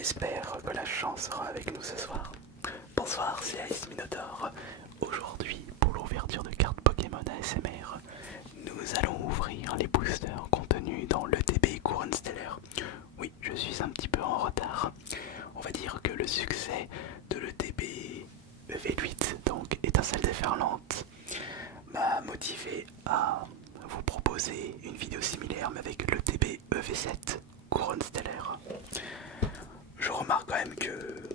espère que la chance sera avec nous ce soir. Bonsoir, c'est Ice Minotaur. Aujourd'hui, pour l'ouverture de cartes Pokémon ASMR, nous allons ouvrir les boosters contenus dans l'ETB Couronne Stellaire. Oui, je suis un petit peu en retard. On va dire que le succès de l'ETB EV8, donc Étincelle déferlante, m'a motivé à vous proposer une vidéo similaire mais avec l'ETB EV7 Couronne Stellaire. Je remarque quand même que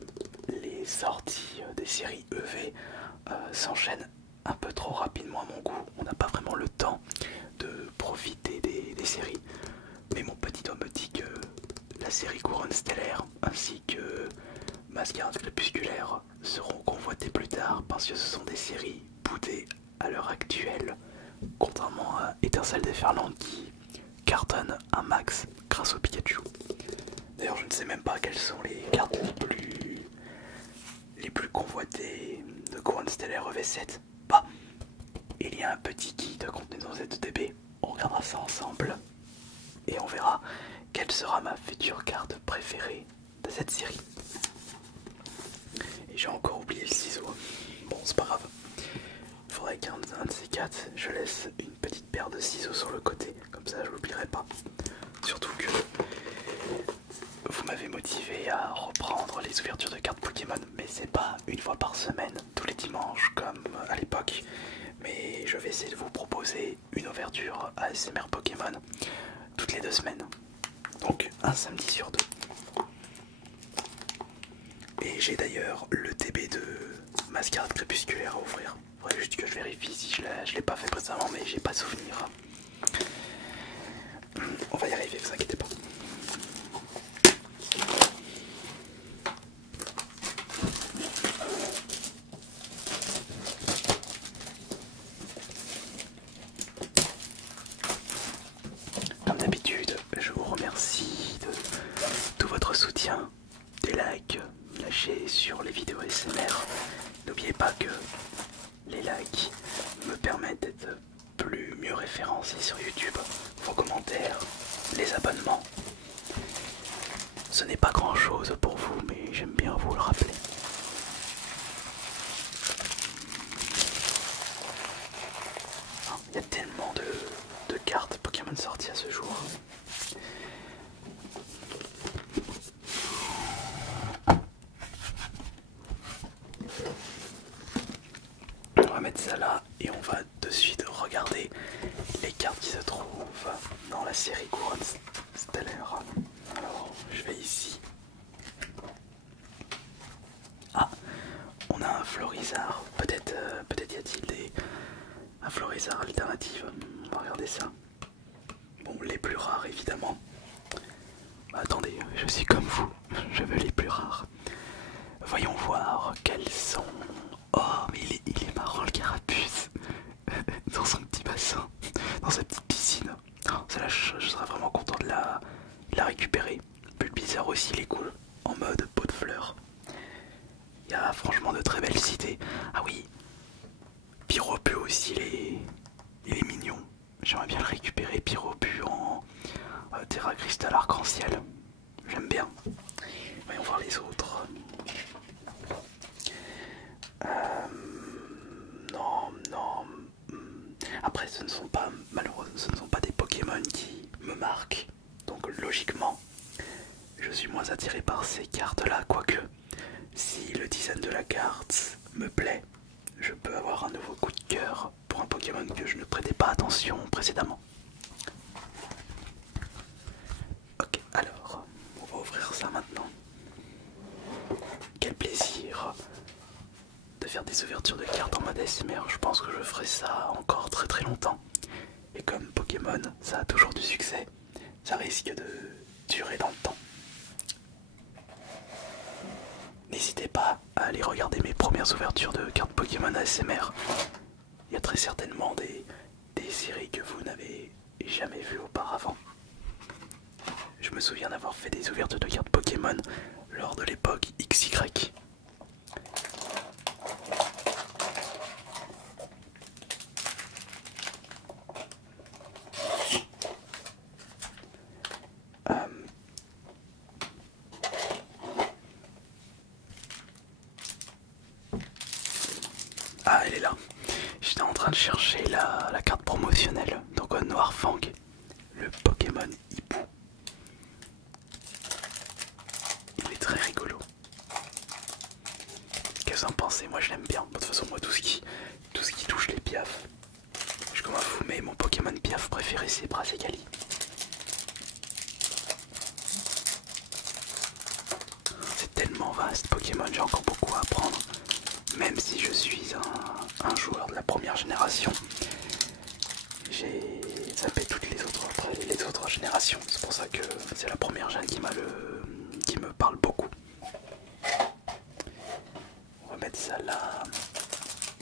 les sorties des séries EV s'enchaînent un peu trop rapidement à mon goût. On n'a pas vraiment le temps de profiter des séries. Mais mon petit doigt me dit que la série Couronne Stellaire ainsi que Mascarade Crépusculaire seront convoitées plus tard parce que ce sont des séries boudées à l'heure actuelle, contrairement à Étincelle déferlante qui cartonne un max grâce au Pikachu. D'ailleurs, je ne sais même pas quelles sont les cartes les plus convoitées de Couronne Stellaire EV7. Bah, il y a un petit guide contenu dans cette ETB. On regardera ça ensemble et on verra quelle sera ma future carte préférée de cette série. Et j'ai encore oublié le ciseau. Bon, c'est pas grave. Il faudrait qu'un de ces quatre, je laisse une petite paire de ciseaux sur le côté. Comme ça, je l'oublierai pas. Surtout que vous m'avez motivé à reprendre les ouvertures de cartes Pokémon, mais c'est pas une fois par semaine, tous les dimanches comme à l'époque, mais je vais essayer de vous proposer une ouverture ASMR Pokémon toutes les 2 semaines, donc un samedi sur 2. Et j'ai d'ailleurs le TB de Mascarade Crépusculaire à ouvrir. Faudrait juste que je vérifie si je l'ai pas fait précédemment, mais j'ai pas souvenir. On va y arriver, vous inquiétez pas. Comme d'habitude, je vous remercie de tout votre soutien, des likes lâchés sur les vidéos ASMR. N'oubliez pas que les likes me permettent d'être mieux référencé sur YouTube, vos commentaires, les abonnements. Ce n'est pas grand chose pour vous, mais j'aime bien vous le rappeler. Il y a tellement de cartes Pokémon sorties à ce jour. On va mettre ça là et on va de suite regarder les cartes qui se trouvent dans la série Couronne Stellaire. Alors, je vais ici. Ah, on a un Florizard. Peut-être y a-t-il un Florizard alternatif. On va regarder ça. Bon, les plus rares évidemment. Attendez, je suis comme vous. Je veux les plus rares. Voyons voir quels sont. Oh, mais il est marrant le carapuce. Dans son petit bassin, dans sa petite piscine. Oh, celle-là, je serais vraiment content de la récupérer. Bulbizarre aussi, il est cool. En mode pot de fleurs. Il y a franchement de très belles cités. Ah oui, Pyropu aussi, il est mignon. J'aimerais bien le récupérer, Pyropu en Terra Cristal Arc-en-Ciel. J'aime bien. Voyons voir les autres. Non. Après, ce ne sont pas, malheureusement, ce ne sont pas des Pokémon qui me marquent. Donc logiquement, je suis moins attiré par ces cartes-là. Quoique, si le design de la carte me plaît, je peux avoir un nouveau coup de cœur pour un Pokémon que je ne prêtais pas attention précédemment. Ok, alors, on va ouvrir ça maintenant. Quel plaisir de faire des ouvertures de cartes en mode ASMR. Je pense que je ferai ça encore très longtemps. Et comme Pokémon, ça a toujours du succès, ça risque de durer dans le temps. N'hésitez pas à aller regarder mes premières ouvertures de cartes Pokémon ASMR. Il y a très certainement des séries que vous n'avez jamais vues auparavant. Je me souviens d'avoir fait des ouvertures de cartes Pokémon lors de l'époque XY. chercher la carte promotionnelle. Donc Noir Fang, le Pokémon Hibou. Il est très rigolo. Qu'est-ce que vous en pensez? Moi je l'aime bien. De toute façon moi tout ce qui touche les piafs, je suis comme un fou, mais mon Pokémon piaf préféré c'est Brazigali. C'est tellement vaste Pokémon, j'ai encore beaucoup à apprendre. Même si je suis un joueur de la première génération, j'ai zappé toutes les autres générations. C'est pour ça que c'est la première gène qui me parle beaucoup. On va mettre ça là.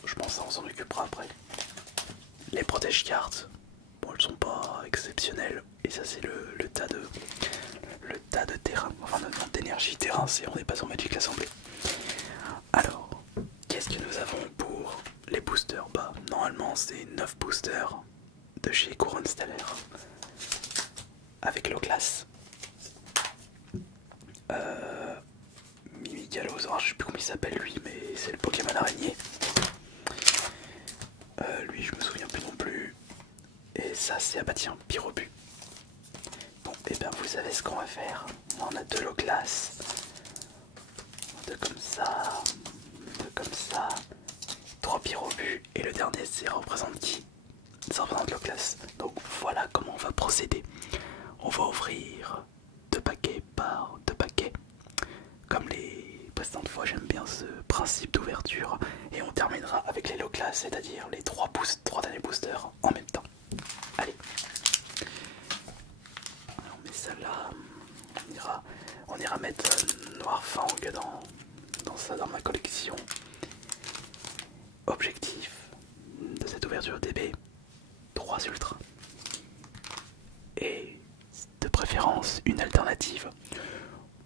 Je pense qu'on s'en occupera après. Les protège cartes, bon, elles sont pas exceptionnelles. Et ça c'est le tas de terrain, enfin d'énergie terrain, on n'est pas en Magic Assemblée. Alors, qu'est-ce que nous avons pour les boosters? Bah, normalement c'est 9 boosters de chez Couronne Stellaire avec l'eau classe. Mimigalos, alors je sais plus comment il s'appelle lui, mais c'est le Pokémon araignée. Lui je me souviens plus non plus. Et ça c'est, ah bah tiens, Pyrobu. Bon, et bien vous savez ce qu'on va faire. On a 2 low class. 2 comme ça, 2 comme ça, 3 Pyrobu. Et le dernier c'est représente qui? Ça représente low class. Donc voilà comment on va procéder. On va ouvrir 2 paquets par 2 paquets. Comme les précédentes fois, j'aime bien ce principe d'ouverture. Et on terminera avec les low class, c'est-à-dire les 3 derniers boosters en même temps. Allez. Alors, on met ça là. On ira mettre Noir Fang dans ma collection. Objectif de cette ouverture DB, 3 ultras. Et de préférence une alternative.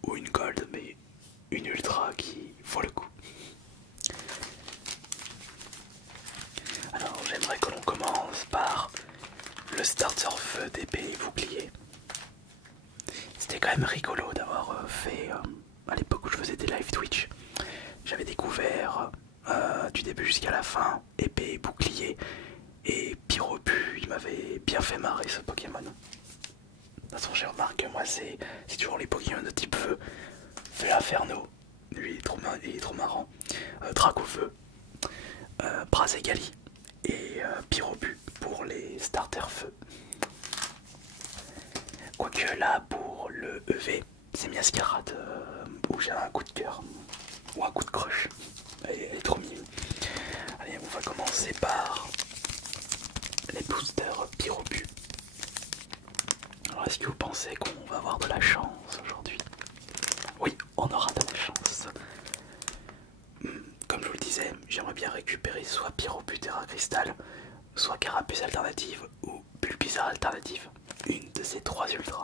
Ou une gold, mais une ultra qui vaut le coup. Alors j'aimerais que l'on commence par le starter feu d'épée et bouclier. C'était quand même rigolo d'avoir fait, à l'époque où je faisais des live Twitch, j'avais découvert du début jusqu'à la fin, épée et bouclier, et Pyrobu, il m'avait bien fait marrer ce Pokémon. De toute façon j'ai remarqué, moi c'est toujours les Pokémon de type feu. Feu Inferno, lui il est trop marrant. Dracofeu, Brazigali et Pyrobu pour les starters feu. Quoique là pour le EV, c'est Miascarade où j'ai un coup de cœur ou un coup de crush. Elle est trop mignonne. Allez, on va commencer par les boosters Pyrobu. Alors est-ce que vous pensez qu'on va avoir de la chance aujourd'hui? Oui, on aura de la chance. Comme je vous le disais, j'aimerais bien récupérer soit Pyrobu Terra Cristal, soit Carapuce alternative ou Bulbizarre alternative. Une de ces 3 ultras.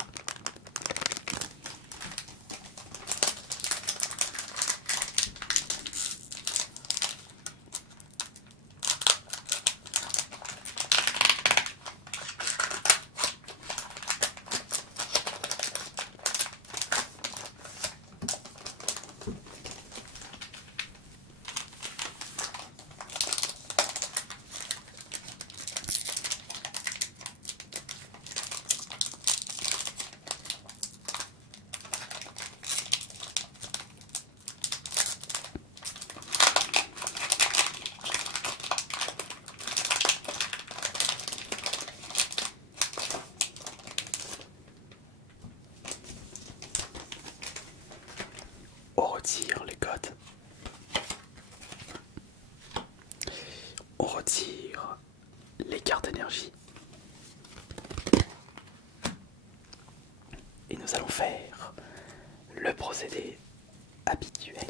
On retire les codes. On retire les cartes énergie. Et nous allons faire le procédé habituel.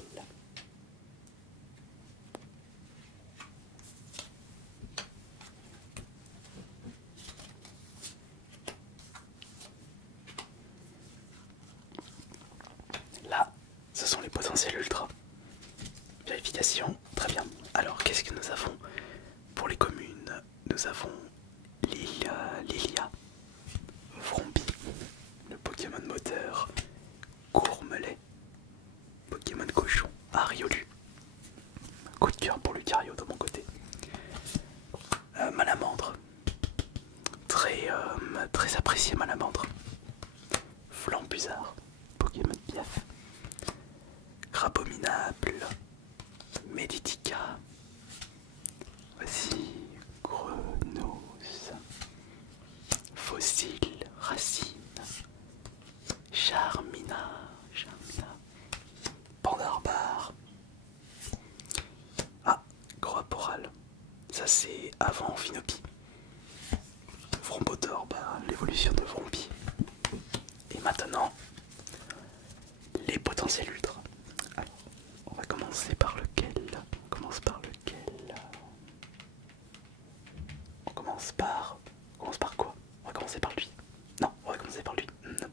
Là, ce sont les potentiels ultra. Vérification, très bien. Alors, qu'est-ce que nous avons pour les communes? Nous avons Lilia, Vrombi, le Pokémon moteur, Gourmelet, Pokémon cochon, très apprécié Malamandre. Flambuzard, Pokémon Piaf. Crabominable, Meditica. Voici Grenousse, Fossile, Racine, Charmina, Pandarbar. Ah, Groaporal, ça c'est avant Finopie. Vrombotor, bah, l'évolution de Vrompi. Et maintenant, les potentiels ultra. Alors, on va commencer par lequel? On commence par lequel? On commence par... quoi? On va commencer par lui. Non, on va commencer par lui. Non.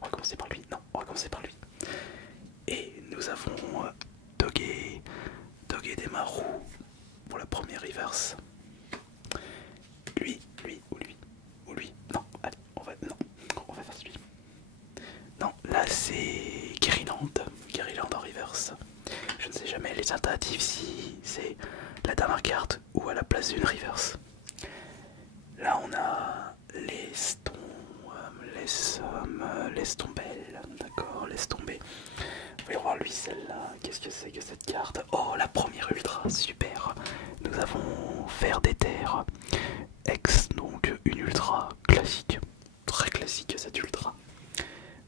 On va commencer par lui. Non, on va commencer par lui. Et nous avons Dogué des Marous pour la première reverse. Lui, ou lui. Non, allez, on va faire celui. Non, là c'est Guériland en reverse. Je ne sais jamais les alternatives si c'est la dame à carte ou à la place d'une reverse. Là on a laisse tomber, d'accord, laisse tomber. Voyons voir lui celle-là, qu'est-ce que c'est que cette carte? Oh, la première ultra, super. Nous avons Fer des Terres, Ex, donc une ultra classique, très classique cette ultra.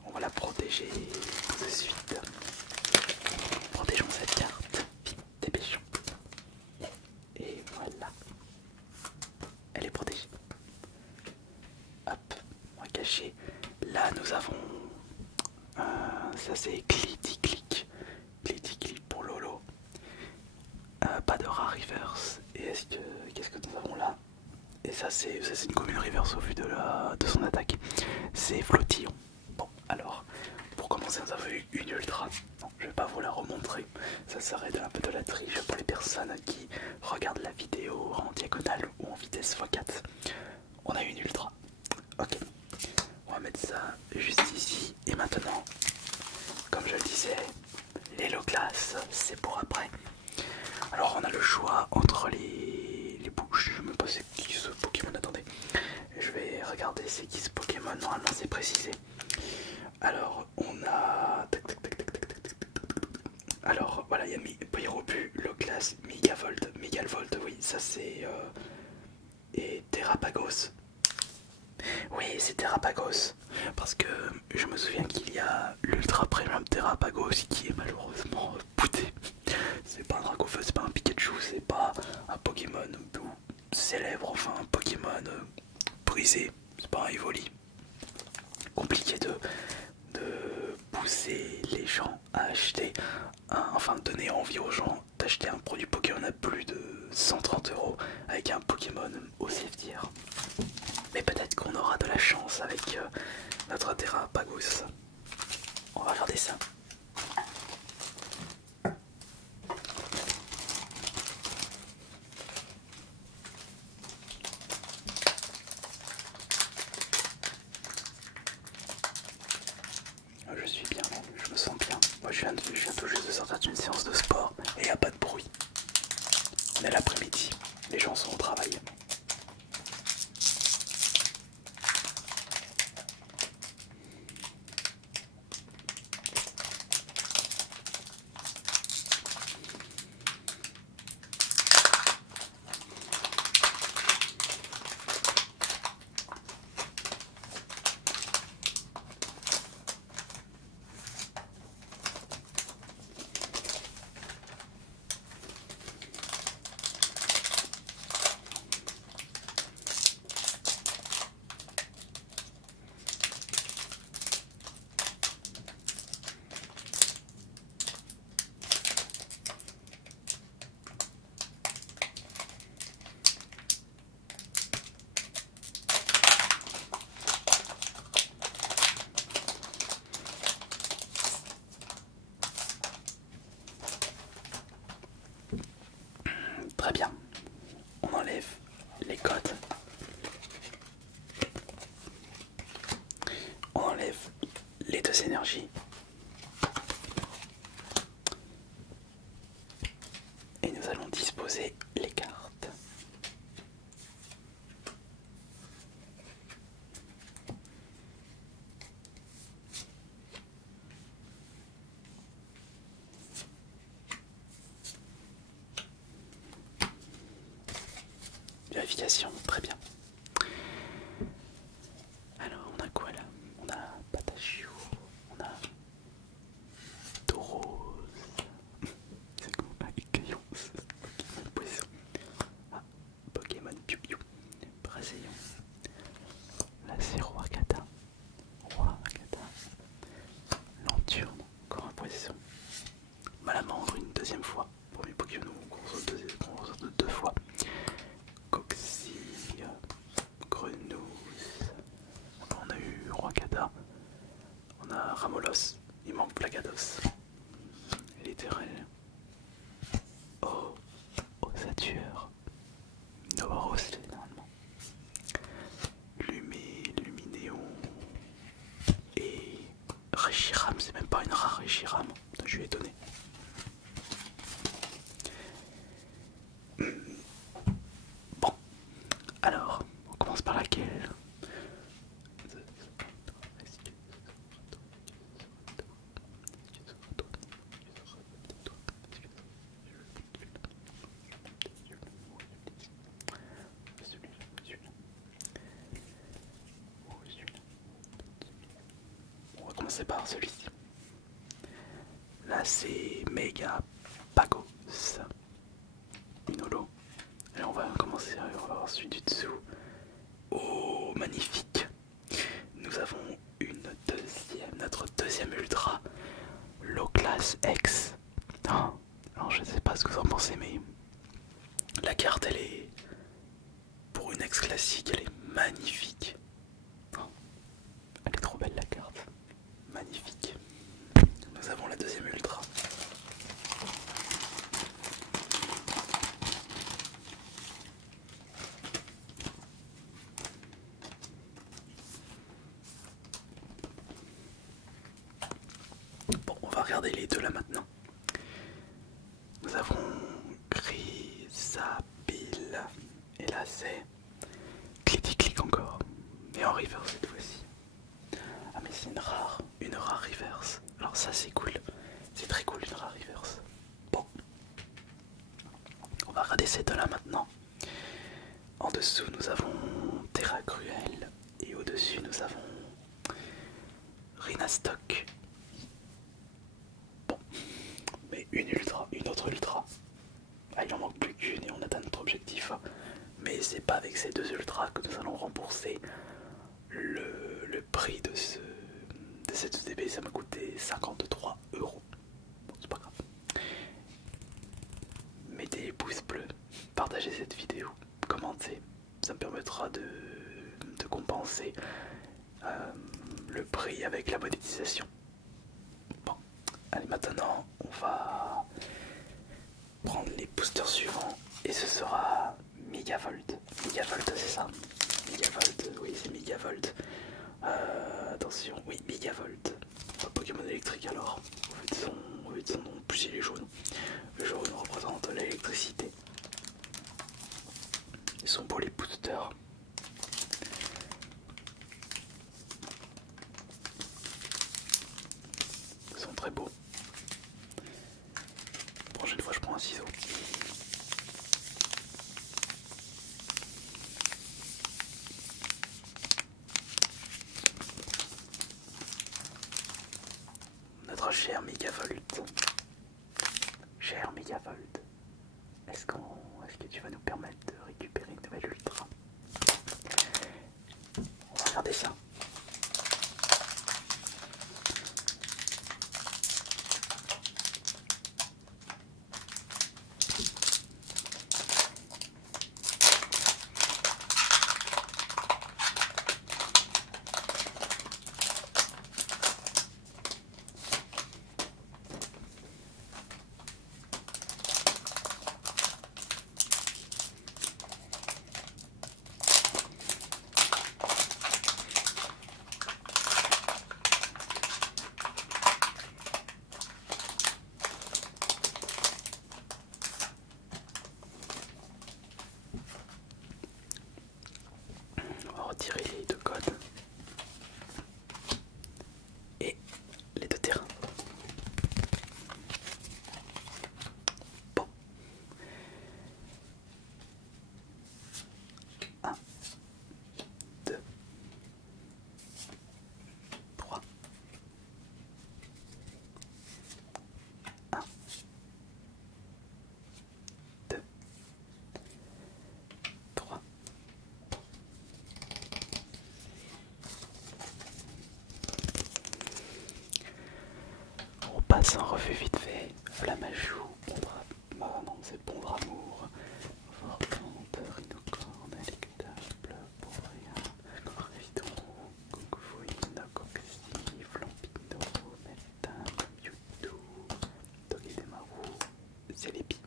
On va la protéger tout de suite. Protégeons cette carte, vite, dépêchons. Et voilà, elle est protégée. Hop, on va cacher. Là nous avons, ça c'est Clitic pour Lolo. Pas de rare reverse. Et qu'est-ce que nous avons là? Et ça c'est une commune reverse au vu de son attaque. C'est Flottillon. Bon alors, pour commencer nous avons eu une ultra. Non, je vais pas vous la remontrer. Ça serait un peu de la triche pour les personnes qui regardent la vidéo en diagonale ou en vitesse x4. On a une ultra. Ok. On va mettre ça juste ici. Et maintenant, comme je le disais, l'Héloclasse, c'est pour après. Alors on a le choix entre les bouches. Je me pas c'est qui ce Pokémon, attendez. Je vais regarder c'est qui ce Pokémon, normalement c'est précisé. Alors on a... Alors voilà, il y a Pyrobu, Loclass, Megavolt, oui ça c'est... Et Terrapagos. Oui, c'est Terrapagos. Parce que je me souviens qu'il y a l'Ultra Premium Terrapagos qui est malheureusement bouté. C'est pas un Dracofeu, c'est pas un Pikachu, c'est pas un Pokémon célèbre, enfin un Pokémon brisé, c'est pas un Evoli. Compliqué de pousser les gens à acheter, enfin donner envie aux gens d'acheter un produit Pokémon à plus de 130 € avec un Pokémon aussi fier. Mais peut-être qu'on aura de la chance avec notre Terrapagos. On va regarder ça. Je suis bien, je me sens bien. Moi je viens tout juste de sortir d'une séance de sport et il n'y a pas de bruit. On est l'après-midi, les gens sont au travail. Très bien, on enlève les codes, on enlève les deux énergies et nous allons disposer les cartes. vérification, très bien. Alors, on a quoi là? On a Patachio, on a Tauros. C'est quoi? Écaillon, Pokémon Poisson. Ah, Pokémon Piu Piu, Brésilien. Là c'est Roi Kata. Lanturne, encore un poisson. Malamandre une deuxième fois. Pour mes Pokémon, on ressort deux fois. Coxy, Grenouille. On a eu Roi Kata. On a Ramolos. Il manque Plagados. Littéral. Oh, Ossature. Novaros généralement. Luminéon. Et Reshiram, c'est même pas une rare Reshiram. Je suis étonné. Bon, alors, on commence par laquelle? On va commencer par celui-ci. Là c'est Mega Pagos. Une holo. Et on va commencer, on va voir celui du dessous. Oh, magnifique. Nous avons notre deuxième ultra. Low Class X. Oh, alors je ne sais pas ce que vous en pensez, mais la carte elle est, pour une ex classique, elle est magnifique. Oh, elle est trop belle la carte. Magnifique. Nous avons la deuxième ultra. Bon, on va regarder les deux là maintenant. Nous avons Grisabile. Et là c'est Click encore. Mais en reverse cette fois-ci. Ah mais c'est une rare reverse. Alors ça c'est cool. C'est très cool une rare reverse. Bon. On va regarder ces deux là maintenant. En dessous nous avons Terra Cruel. Et au dessus nous avons Rhinastock. Bon. Mais une autre ultra. Ah, il en manque plus qu'une et on atteint notre objectif. Mais c'est pas avec ces deux ultras que nous allons rembourser le prix de cette UDB. Ça m'a coûté 53 €. Bon, c'est pas grave. Mettez les pouces bleus, partagez cette vidéo, commentez. Ça me permettra de compenser le prix avec la monétisation. Bon, allez maintenant on va prendre les boosters suivants et ce sera Megavolt. Megavolt c'est ça? Megavolt, oui c'est Megavolt. Attention, oui Megavolt. Pokémon électrique alors, au vu de son nom, plus il est jaune. Le jaune représente l'électricité. Ils sont beaux les boosters. Ils sont très beaux. La prochaine fois je prends un ciseau. Notre cher Megavolt. Cher Megavolt. Est-ce que tu vas nous permettre de récupérer une nouvelle ultra? On va regarder ça. passe en revue vite fait. Flamajou, non, c'est Bondramour, Fortante, Rhinocorne, Électable, Boréa, Corvidon, Coquefouine, Coxy, Flampino, Meltin, Mewtwo, Togedemaru, Celebi.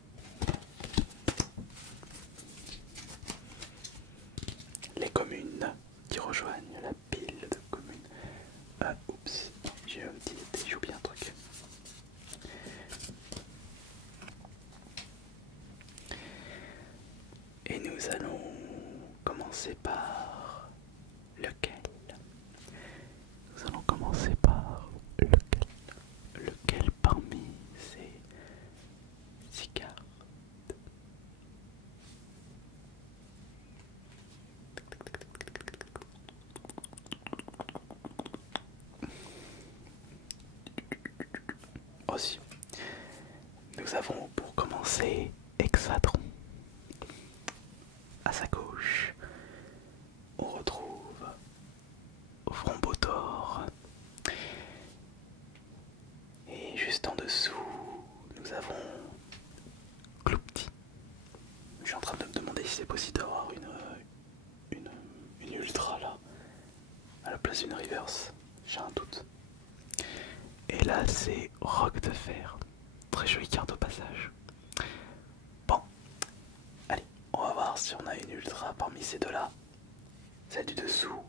Les communes qui rejoignent la pile de communes. Oups, j'ai oublié un truc. Et nous allons commencer par lequel? Nous allons commencer par lequel? Lequel parmi ces 6 cartes? Aussi, nous avons pour commencer Hexatron. À sa gauche, on retrouve Frombotor. Et juste en dessous, nous avons Gloupti. Je suis en train de me demander si c'est possible d'avoir une ultra là, à la place d'une reverse. J'ai un doute. Et là, c'est Roc de Fer. Très jolie carte au passage. Bon, allez, on va voir si on a une ultra parmi ces deux-là. Celle du dessous.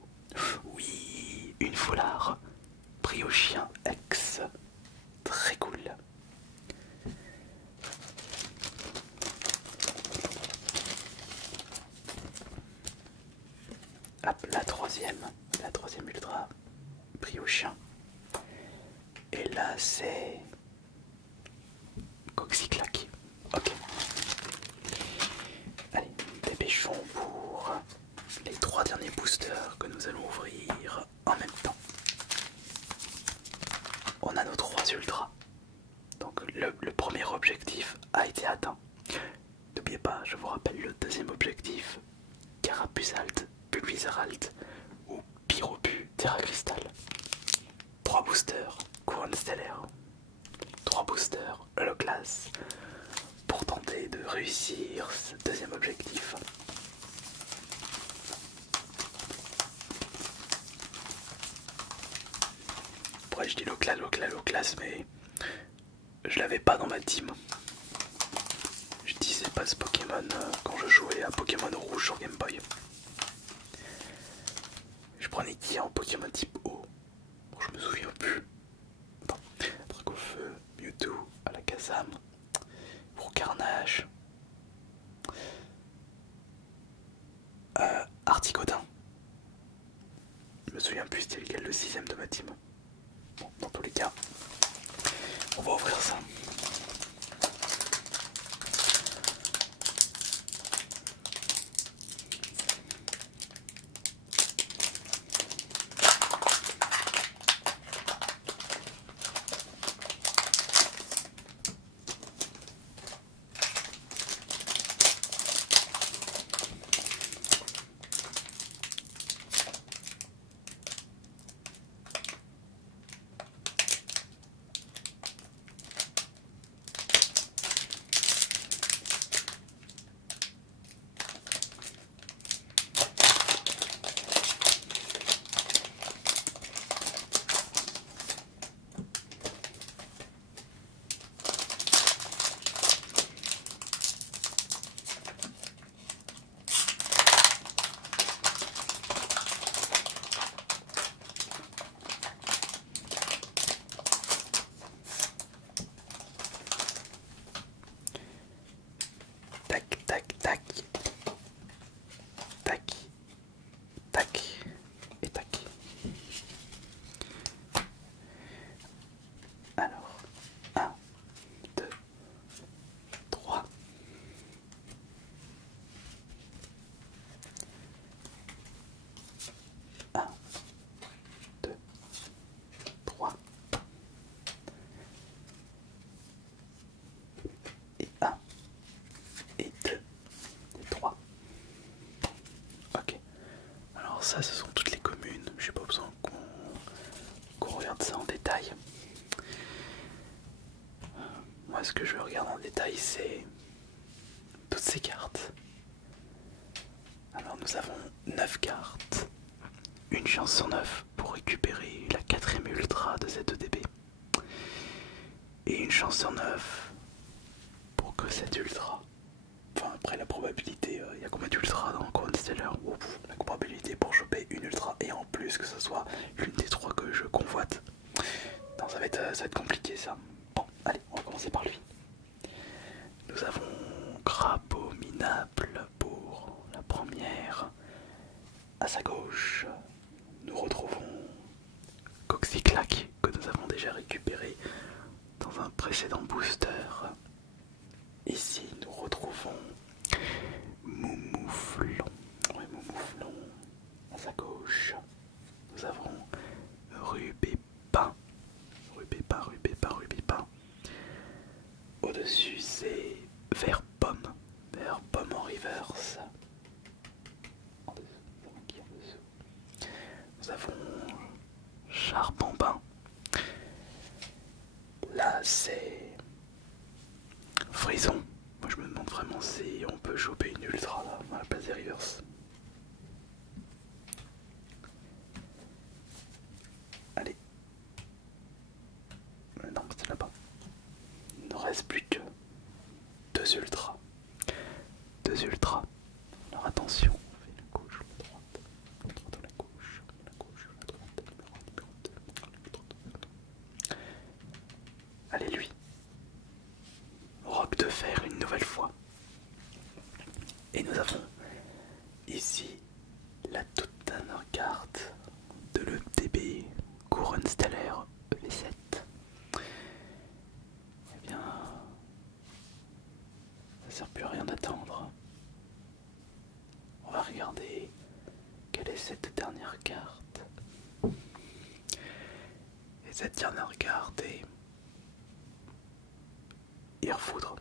Oui, une foulard. Pris au chien X. Très cool. Hop, la troisième ultra. Pris au chien. Et là, c'est Coxyclac. Ok. Allez, dépêchons pour les 3 derniers boosters que nous allons ouvrir en même temps. On a nos 3 ultras. Donc le premier objectif a été atteint. N'oubliez pas, je vous rappelle le deuxième objectif. Carapuzalt, Pulvisaralt ou Pyrobu Terra Cristal. 3 boosters, couronne stellaire. 3 boosters, holoclass. Pour tenter de réussir ce deuxième objectif. Après je dis l'holoclass, mais je l'avais pas dans ma team. J'utilisais pas ce Pokémon quand je jouais à Pokémon Rouge sur Game Boy. Je prenais qui en Pokémon type O? Bon, je me souviens plus. Bon, Dracofeu, Mewtwo, Alakazam, Carnage, Articodin. Je me souviens plus c'était lequel le 6ème de ma team. Bon, dans tous les cas, on va ouvrir ça. Ça, ce sont toutes les communes. Je n'ai pas besoin qu'on regarde ça en détail. chance sur 9 pour que cet ultra. Enfin, après la probabilité, il y a combien d'ultra dans Crown Stellar? La probabilité pour choper une ultra et en plus que ce soit l'une des 3 que je convoite. Non, ça va être compliqué ça. Bon, allez, on va commencer par lui. Nous avons Crapaud minable pour la première. À sa gauche, nous retrouvons Coxyclac que nous avons déjà récupéré dans un précédent booster. Ici, nous retrouvons Moumouflon. Oui, Moumouflon. À sa gauche, nous avons Rubépin. Rubépin. Au-dessus, c'est Vert Pomme en reverse. Nous avons Charbambin. Là, c'est Frison. Moi, je me demande vraiment si on peut choper une ultra là, à la place des reverse. Allez. Non, c'est là-bas. Il ne reste plus que 2 ultras. 2 ultras. Alors attention, on fait la gauche, la droite, la droite, la gauche, la gauche, la droite, numéro 2, la droite. Allez lui. Roc de fer une nouvelle fois. Et nous avons ici la toute dernière carte de l'ETB Couronne Stellaire V7. Eh bien, ça sert plus à rien d'attendre. On va regarder quelle est cette dernière carte. Et cette dernière carte est Irfoudre.